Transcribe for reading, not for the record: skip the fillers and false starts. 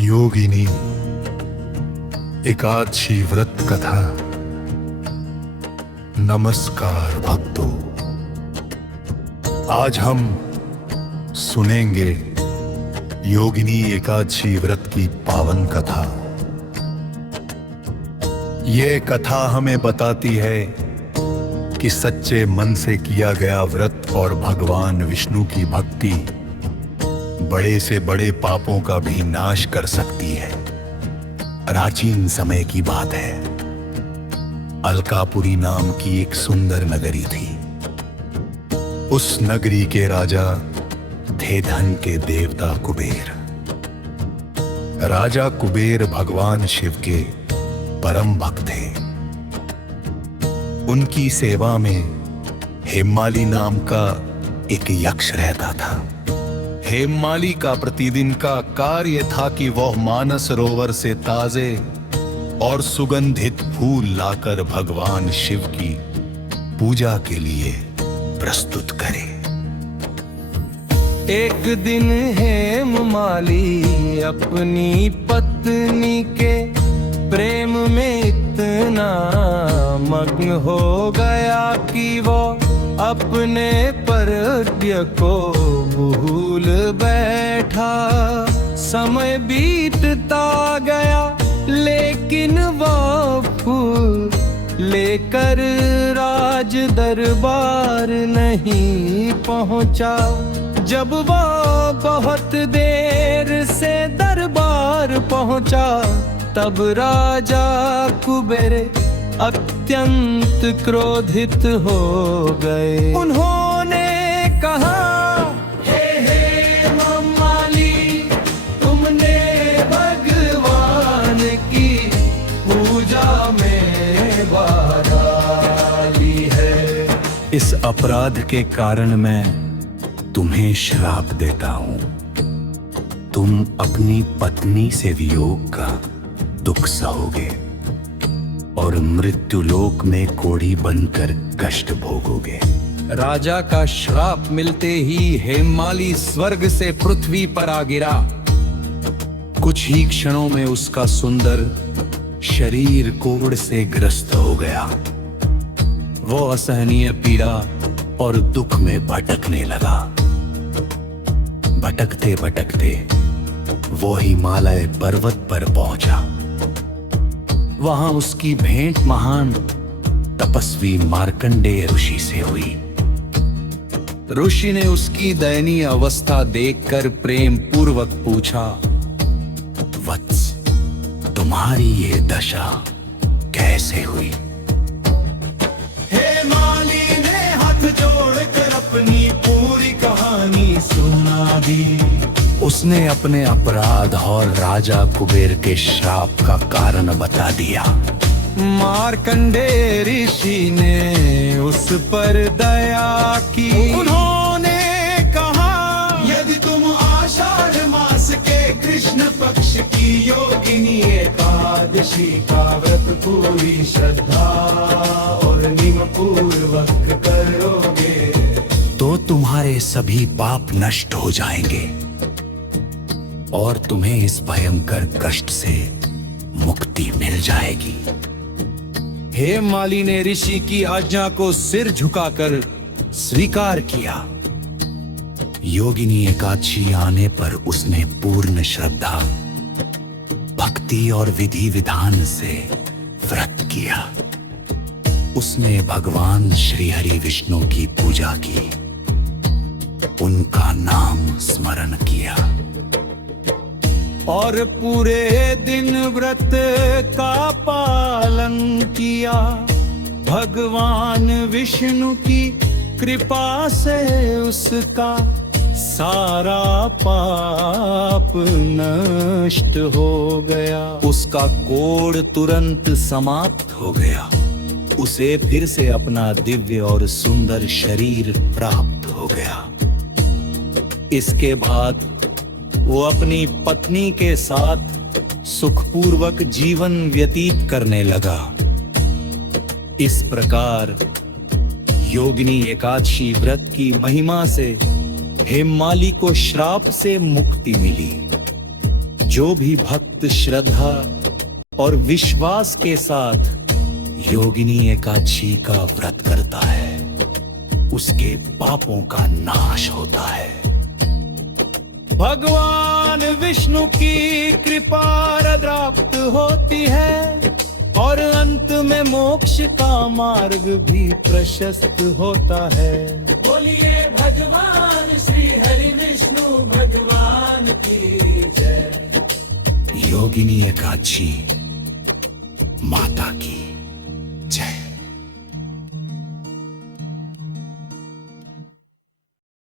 योगिनी एकादशी व्रत कथा। नमस्कार भक्तों, आज हम सुनेंगे योगिनी एकादशी व्रत की पावन कथा। ये कथा हमें बताती है कि सच्चे मन से किया गया व्रत और भगवान विष्णु की भक्ति बड़े से बड़े पापों का भी नाश कर सकती है। प्राचीन समय की बात है, अलकापुरी नाम की एक सुंदर नगरी थी। उस नगरी के राजा थे धन के देवता कुबेर। राजा कुबेर भगवान शिव के परम भक्त थे। उनकी सेवा में हेमाली नाम का एक यक्ष रहता था। हेमाली का प्रतिदिन का कार्य था कि वह मानस सरोवर से ताजे और सुगंधित फूल लाकर भगवान शिव की पूजा के लिए प्रस्तुत करे। एक दिन हेममाली अपनी पत्नी के प्रेम में इतना मग्न हो गया कि वो अपने परद्य को भूल बैठा। समय बीतता गया लेकिन वो फूल लेकर राज दरबार नहीं पहुंचा। जब वो बहुत देर से दरबार पहुंचा तब राजा कुबेर अत्यंत क्रोधित हो गए। उन्होंने कहा, हे हेममाली, तुमने भगवान की पूजा में बाधा ली है। इस अपराध के कारण मैं तुम्हें श्राप देता हूं। तुम अपनी पत्नी से वियोग का दुख सहोगे और मृत्युलोक में कोढ़ी बनकर कष्ट भोगोगे। राजा का श्राप मिलते ही हेममाली स्वर्ग से पृथ्वी पर आ गिरा। कुछ ही क्षणों में उसका सुंदर शरीर कोढ़ से ग्रस्त हो गया। वो असहनीय पीड़ा और दुख में भटकने लगा। भटकते भटकते वो हिमालय पर्वत पर पहुंचा। वहां उसकी भेंट महान तपस्वी मार्कंडेय ऋषि से हुई। ऋषि ने उसकी दयनीय अवस्था देखकर प्रेम पूर्वक पूछा, वत्स, तुम्हारी ये दशा कैसे हुई? हेमाली ने हाथ जोड़कर अपनी पूरी कहानी सुना दी। उसने अपने अपराध और राजा कुबेर के श्राप का कारण बता दिया। मार्कंडेय ऋषि ने उस पर दया की। उन्होंने कहा, यदि तुम आषाढ़ मास के कृष्ण पक्ष की योगिनी एकादशी का व्रत पूरी श्रद्धा और नियम पूर्वक करोगे तो तुम्हारे सभी पाप नष्ट हो जाएंगे और तुम्हें इस भयंकर कष्ट से मुक्ति मिल जाएगी। हेममाली ने ऋषि की आज्ञा को सिर झुकाकर स्वीकार किया। योगिनी एकादशी आने पर उसने पूर्ण श्रद्धा, भक्ति और विधि विधान से व्रत किया। उसने भगवान श्री हरि विष्णु की पूजा की, उनका नाम स्मरण किया और पूरे दिन व्रत का पालन किया। भगवान विष्णु की कृपा से उसका सारा पाप नष्ट हो गया। उसका कोढ़ तुरंत समाप्त हो गया। उसे फिर से अपना दिव्य और सुंदर शरीर प्राप्त हो गया। इसके बाद वो अपनी पत्नी के साथ सुखपूर्वक जीवन व्यतीत करने लगा। इस प्रकार योगिनी एकादशी व्रत की महिमा से हेममाली को श्राप से मुक्ति मिली। जो भी भक्त श्रद्धा और विश्वास के साथ योगिनी एकादशी का व्रत करता है उसके पापों का नाश होता है। भगवान विष्णु की कृपा प्राप्त होती है और अंत में मोक्ष का मार्ग भी प्रशस्त होता है। बोलिए भगवान श्री हरि विष्णु भगवान की जय। योगिनी एकादशी माता की